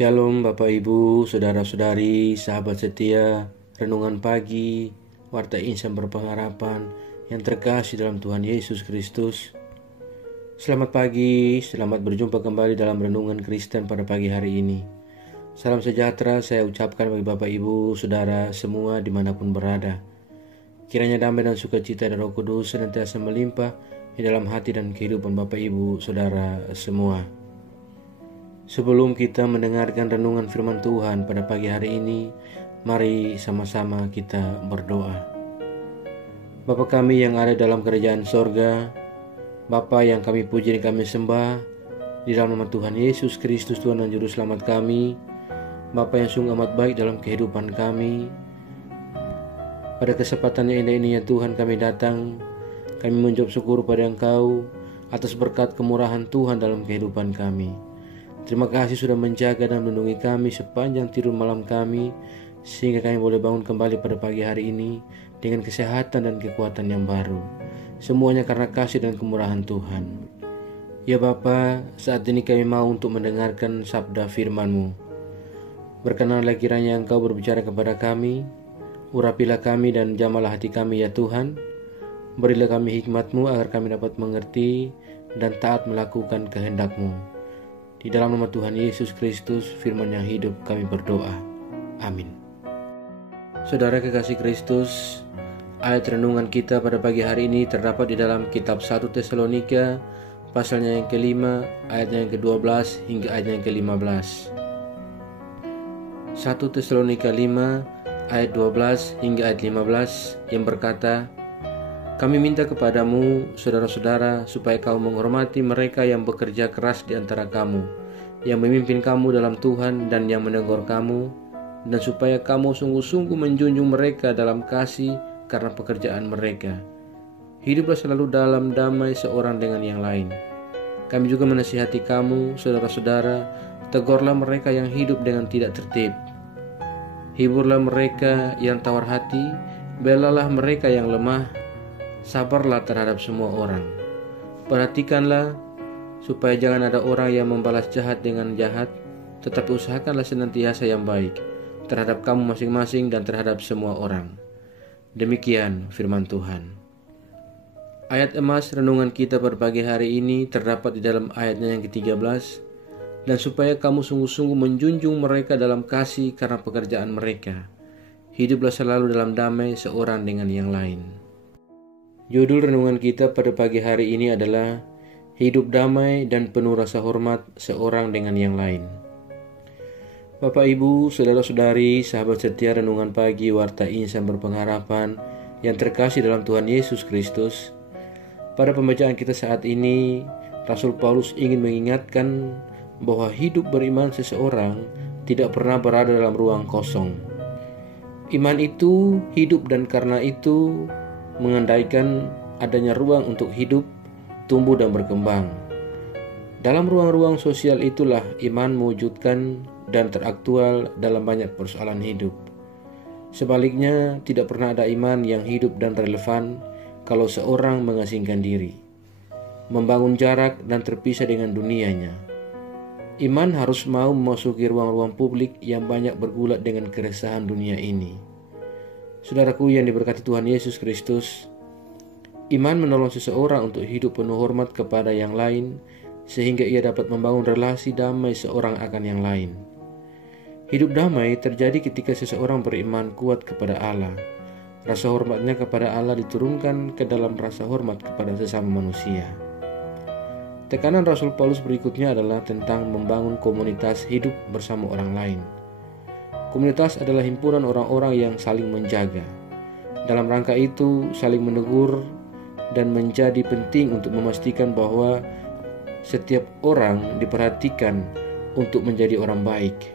Shalom Bapak Ibu, Saudara-saudari, sahabat setia, renungan pagi, warta insan berpengharapan yang terkasih dalam Tuhan Yesus Kristus. Selamat pagi, selamat berjumpa kembali dalam renungan Kristen pada pagi hari ini. Salam sejahtera saya ucapkan bagi Bapak Ibu, Saudara semua dimanapun berada. Kiranya damai dan sukacita dari Roh Kudus senantiasa melimpah di dalam hati dan kehidupan Bapak Ibu, Saudara semua. Sebelum kita mendengarkan renungan firman Tuhan pada pagi hari ini, mari sama-sama kita berdoa. Bapa kami yang ada dalam kerajaan sorga, Bapa yang kami puji dan kami sembah, di dalam nama Tuhan Yesus Kristus Tuhan dan Juru Selamat kami, Bapa yang sungguh amat baik dalam kehidupan kami. Pada kesempatan yang indah ini ya Tuhan kami datang, kami mengucap syukur pada Engkau atas berkat kemurahan Tuhan dalam kehidupan kami. Terima kasih sudah menjaga dan melindungi kami sepanjang tidur malam kami, sehingga kami boleh bangun kembali pada pagi hari ini dengan kesehatan dan kekuatan yang baru. Semuanya karena kasih dan kemurahan Tuhan. Ya Bapa, saat ini kami mau untuk mendengarkan sabda firman-Mu. Berkenanlah kiranya Engkau berbicara kepada kami, urapilah kami dan jamalah hati kami ya Tuhan. Berilah kami hikmat-Mu agar kami dapat mengerti dan taat melakukan kehendak-Mu. Di dalam nama Tuhan Yesus Kristus, firman yang hidup kami berdoa. Amin. Saudara kekasih Kristus, ayat renungan kita pada pagi hari ini terdapat di dalam kitab 1 Tesalonika, pasalnya yang kelima, ayatnya yang ke-12 hingga ayatnya yang ke-15. 1 Tesalonika 5, ayat 12 hingga ayat 15 yang berkata, "Kami minta kepadamu, saudara-saudara, supaya kau menghormati mereka yang bekerja keras di antara kamu, yang memimpin kamu dalam Tuhan dan yang menegur kamu, dan supaya kamu sungguh-sungguh menjunjung mereka dalam kasih karena pekerjaan mereka. Hiduplah selalu dalam damai seorang dengan yang lain. Kami juga menasihati kamu, saudara-saudara, tegurlah mereka yang hidup dengan tidak tertib. Hiburlah mereka yang tawar hati, belalah mereka yang lemah, sabarlah terhadap semua orang. Perhatikanlah supaya jangan ada orang yang membalas jahat dengan jahat, tetapi usahakanlah senantiasa yang baik terhadap kamu masing-masing dan terhadap semua orang." Demikian firman Tuhan. Ayat emas renungan kita pada pagi hari ini terdapat di dalam ayatnya yang ke-13, "Dan supaya kamu sungguh-sungguh menjunjung mereka dalam kasih karena pekerjaan mereka. Hiduplah selalu dalam damai seorang dengan yang lain." Judul renungan kita pada pagi hari ini adalah Hidup damai dan penuh rasa hormat seorang dengan yang lain. Bapak Ibu, saudara-saudari, sahabat setia renungan pagi warta insan berpengharapan yang terkasih dalam Tuhan Yesus Kristus. Pada pembacaan kita saat ini, Rasul Paulus ingin mengingatkan bahwa hidup beriman seseorang tidak pernah berada dalam ruang kosong. Iman itu hidup dan karena itu mengandaikan adanya ruang untuk hidup, tumbuh dan berkembang. Dalam ruang-ruang sosial itulah iman mewujudkan dan teraktual dalam banyak persoalan hidup. Sebaliknya, tidak pernah ada iman yang hidup dan relevan kalau seorang mengasingkan diri, membangun jarak dan terpisah dengan dunianya. Iman harus mau memasuki ruang-ruang publik yang banyak bergulat dengan keresahan dunia ini. Saudaraku yang diberkati Tuhan Yesus Kristus, iman menolong seseorang untuk hidup penuh hormat kepada yang lain, sehingga ia dapat membangun relasi damai seorang akan yang lain. Hidup damai terjadi ketika seseorang beriman kuat kepada Allah. Rasa hormatnya kepada Allah diturunkan ke dalam rasa hormat kepada sesama manusia. Tekanan Rasul Paulus berikutnya adalah tentang membangun komunitas hidup bersama orang lain. Komunitas adalah himpunan orang-orang yang saling menjaga. Dalam rangka itu, saling menegur dan menjadi penting untuk memastikan bahwa setiap orang diperhatikan untuk menjadi orang baik.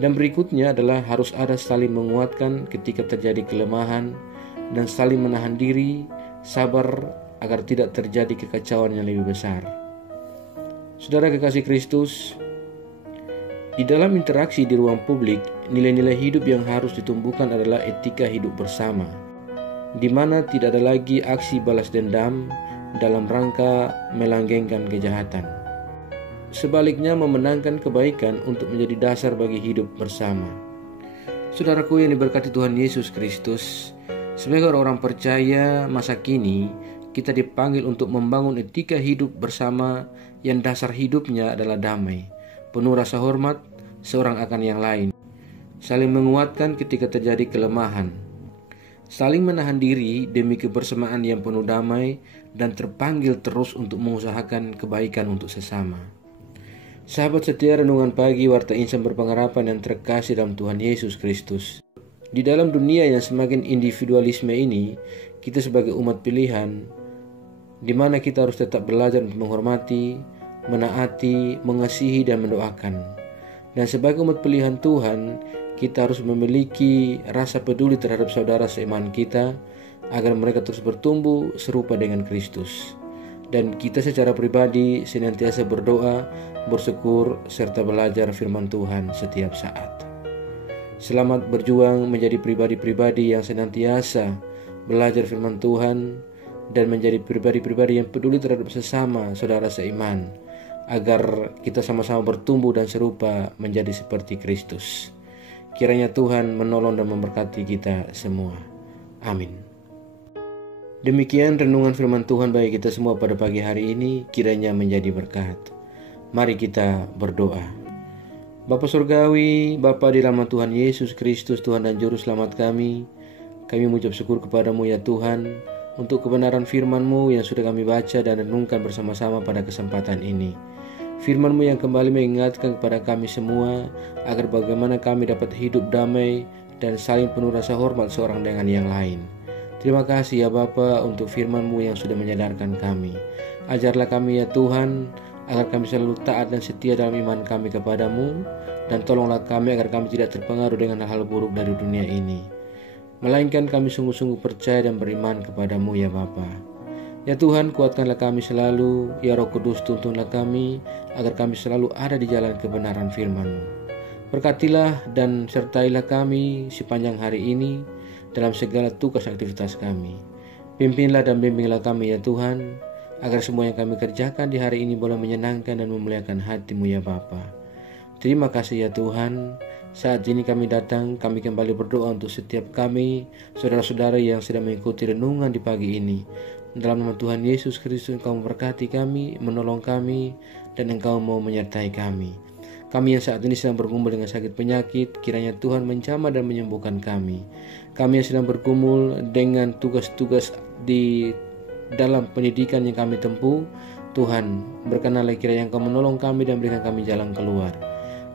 Dan berikutnya adalah harus ada saling menguatkan ketika terjadi kelemahan dan saling menahan diri, sabar agar tidak terjadi kekacauan yang lebih besar. Saudara kekasih Kristus, di dalam interaksi di ruang publik, nilai-nilai hidup yang harus ditumbuhkan adalah etika hidup bersama, di mana tidak ada lagi aksi balas dendam dalam rangka melanggengkan kejahatan. sebaliknya memenangkan kebaikan untuk menjadi dasar bagi hidup bersama. Saudaraku yang diberkati Tuhan Yesus Kristus, sebagai orang percaya masa kini, kita dipanggil untuk membangun etika hidup bersama yang dasar hidupnya adalah damai, penuh rasa hormat seorang akan yang lain, saling menguatkan ketika terjadi kelemahan, saling menahan diri demi kebersamaan yang penuh damai, dan terpanggil terus untuk mengusahakan kebaikan untuk sesama. Sahabat setia Renungan Pagi Warta Insan berpengharapan yang terkasih dalam Tuhan Yesus Kristus. Di dalam dunia yang semakin individualisme ini, kita sebagai umat pilihan, di mana kita harus tetap belajar untuk menghormati, menaati, mengasihi, dan mendoakan. Dan sebagai umat pilihan Tuhan, kita harus memiliki rasa peduli terhadap saudara seiman kita, agar mereka terus bertumbuh serupa dengan Kristus. Dan kita secara pribadi senantiasa berdoa, bersyukur, serta belajar firman Tuhan setiap saat. Selamat berjuang menjadi pribadi-pribadi yang senantiasa belajar firman Tuhan dan menjadi pribadi-pribadi yang peduli terhadap sesama saudara seiman, agar kita sama-sama bertumbuh dan serupa menjadi seperti Kristus. Kiranya Tuhan menolong dan memberkati kita semua. Amin. Demikian renungan firman Tuhan bagi kita semua pada pagi hari ini, kiranya menjadi berkat. Mari kita berdoa. Bapa Surgawi, Bapa di dalam Tuhan Yesus Kristus, Tuhan dan Juru Selamat kami mengucap syukur kepadamu ya Tuhan, untuk kebenaran firman-Mu yang sudah kami baca dan renungkan bersama-sama pada kesempatan ini. Firman-Mu yang kembali mengingatkan kepada kami semua agar bagaimana kami dapat hidup damai dan saling penuh rasa hormat seorang dengan yang lain. Terima kasih ya Bapa untuk firman-Mu yang sudah menyadarkan kami. Ajarlah kami ya Tuhan, agar kami selalu taat dan setia dalam iman kami kepadamu, dan tolonglah kami agar kami tidak terpengaruh dengan hal-hal buruk dari dunia ini, melainkan kami sungguh-sungguh percaya dan beriman kepadamu ya Bapa. Ya Tuhan, kuatkanlah kami selalu, ya Roh Kudus tuntunlah kami, agar kami selalu ada di jalan kebenaran firman-Mu. Berkatilah dan sertailah kami sepanjang hari ini dalam segala tugas aktivitas kami. Pimpinlah dan bimbinglah kami ya Tuhan, agar semua yang kami kerjakan di hari ini boleh menyenangkan dan memuliakan hati-Mu ya Bapa. Terima kasih ya Tuhan. Saat ini kami kami kembali berdoa untuk setiap kami, saudara-saudara yang sedang mengikuti renungan di pagi ini. Dalam nama Tuhan Yesus Kristus, Engkau memberkati kami, menolong kami, dan Engkau mau menyertai kami. Kami yang saat ini sedang bergumul dengan sakit penyakit, kiranya Tuhan menjamah dan menyembuhkan kami. Kami yang sedang bergumul dengan tugas-tugas di dalam pendidikan yang kami tempuh, Tuhan, berkenanlah kiranya Engkau menolong kami dan berikan kami jalan keluar.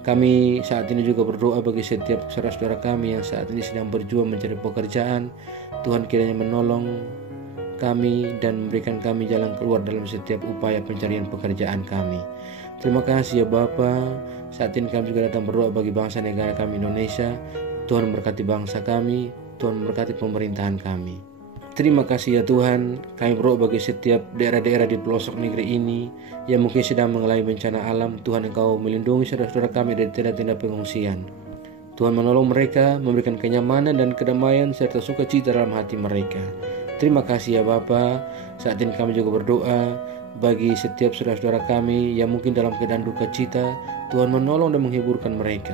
Kami saat ini juga berdoa bagi setiap saudara-saudara kami yang saat ini sedang berjuang mencari pekerjaan. Tuhan kiranya menolong kami dan memberikan kami jalan keluar dalam setiap upaya pencarian pekerjaan kami. Terima kasih ya Bapa. Saat ini kami juga datang berdoa bagi bangsa negara kami Indonesia. Tuhan memberkati bangsa kami, Tuhan memberkati pemerintahan kami. Terima kasih ya Tuhan, kami berdoa bagi setiap daerah-daerah di pelosok negeri ini yang mungkin sedang mengalami bencana alam. Tuhan, Engkau melindungi saudara-saudara kami dari tenda-tenda pengungsian. Tuhan menolong mereka, memberikan kenyamanan dan kedamaian serta sukacita dalam hati mereka. Terima kasih ya Bapa. Saat ini kami juga berdoa bagi setiap saudara-saudara kami yang mungkin dalam keadaan duka cita. Tuhan menolong dan menghiburkan mereka.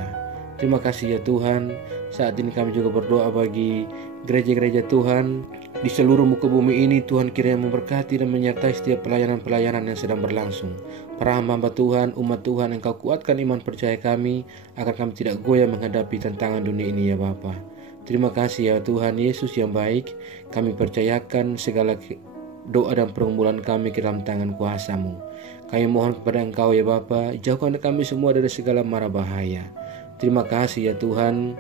Terima kasih ya Tuhan. Saat ini kami juga berdoa bagi gereja-gereja Tuhan di seluruh muka bumi ini. Tuhan kiranya memberkati dan menyertai setiap pelayanan-pelayanan yang sedang berlangsung. Para hamba Tuhan, umat Tuhan, Engkau kuatkan iman percaya kami, agar kami tidak goyah menghadapi tantangan dunia ini ya Bapa. Terima kasih ya Tuhan Yesus yang baik. Kami percayakan segala doa dan pergumulan kami ke dalam tangan kuasa-Mu. Kami mohon kepada Engkau ya Bapa, jauhkan kami semua dari segala mara bahaya. Terima kasih ya Tuhan.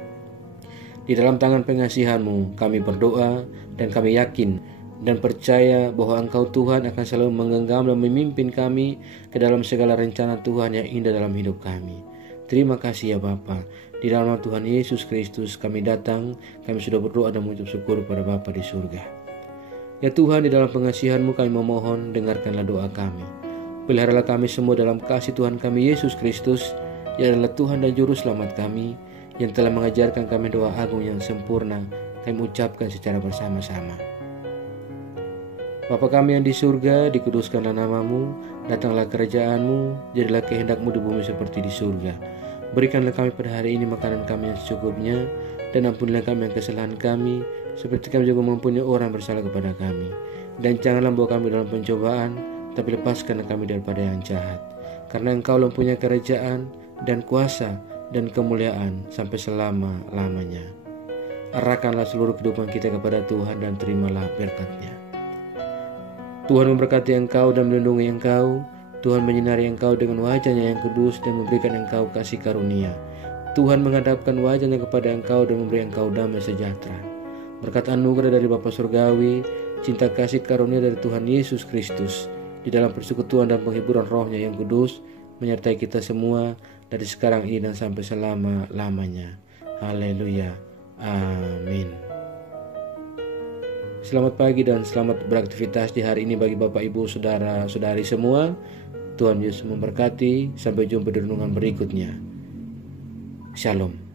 Di dalam tangan pengasihan-Mu kami berdoa dan kami yakin dan percaya bahwa Engkau Tuhan akan selalu menggenggam dan memimpin kami ke dalam segala rencana Tuhan yang indah dalam hidup kami. Terima kasih ya Bapa. Di dalam nama Tuhan Yesus Kristus kami datang, kami sudah berdoa dan mengucap syukur kepada Bapa di surga. Ya Tuhan, di dalam pengasihan-Mu kami memohon, dengarkanlah doa kami. Peliharalah kami semua dalam kasih Tuhan kami Yesus Kristus, yang adalah Tuhan dan Juru Selamat kami, yang telah mengajarkan kami doa agung yang sempurna. Kami ucapkan secara bersama-sama. Bapa kami yang di surga, dikuduskanlah namamu, datanglah kerajaan-Mu, jadilah kehendak-Mu di bumi seperti di surga. Berikanlah kami pada hari ini makanan kami yang secukupnya, dan ampunilah kami yang kesalahan kami, seperti kami juga mengampuni orang bersalah kepada kami. Dan janganlah bawa kami dalam pencobaan, tapi lepaskanlah kami daripada yang jahat. Karena Engkau mempunyai kerajaan dan kuasa dan kemuliaan sampai selama-lamanya. Arahkanlah seluruh kehidupan kita kepada Tuhan dan terimalah berkat-Nya. Tuhan memberkati engkau dan melindungi engkau. Tuhan menyinari engkau dengan wajah-Nya yang kudus dan memberikan engkau kasih karunia. Tuhan menghadapkan wajah-Nya kepada engkau dan memberi engkau damai sejahtera. Berkat anugerah dari Bapa Surgawi, cinta kasih karunia dari Tuhan Yesus Kristus, di dalam persekutuan dan penghiburan Roh-Nya yang kudus, menyertai kita semua dari sekarang ini dan sampai selama-lamanya. Haleluya. Amin. Selamat pagi dan selamat beraktivitas di hari ini bagi Bapak, Ibu, Saudara-saudari semua. Tuhan Yesus memberkati. Sampai jumpa di renungan berikutnya. Shalom.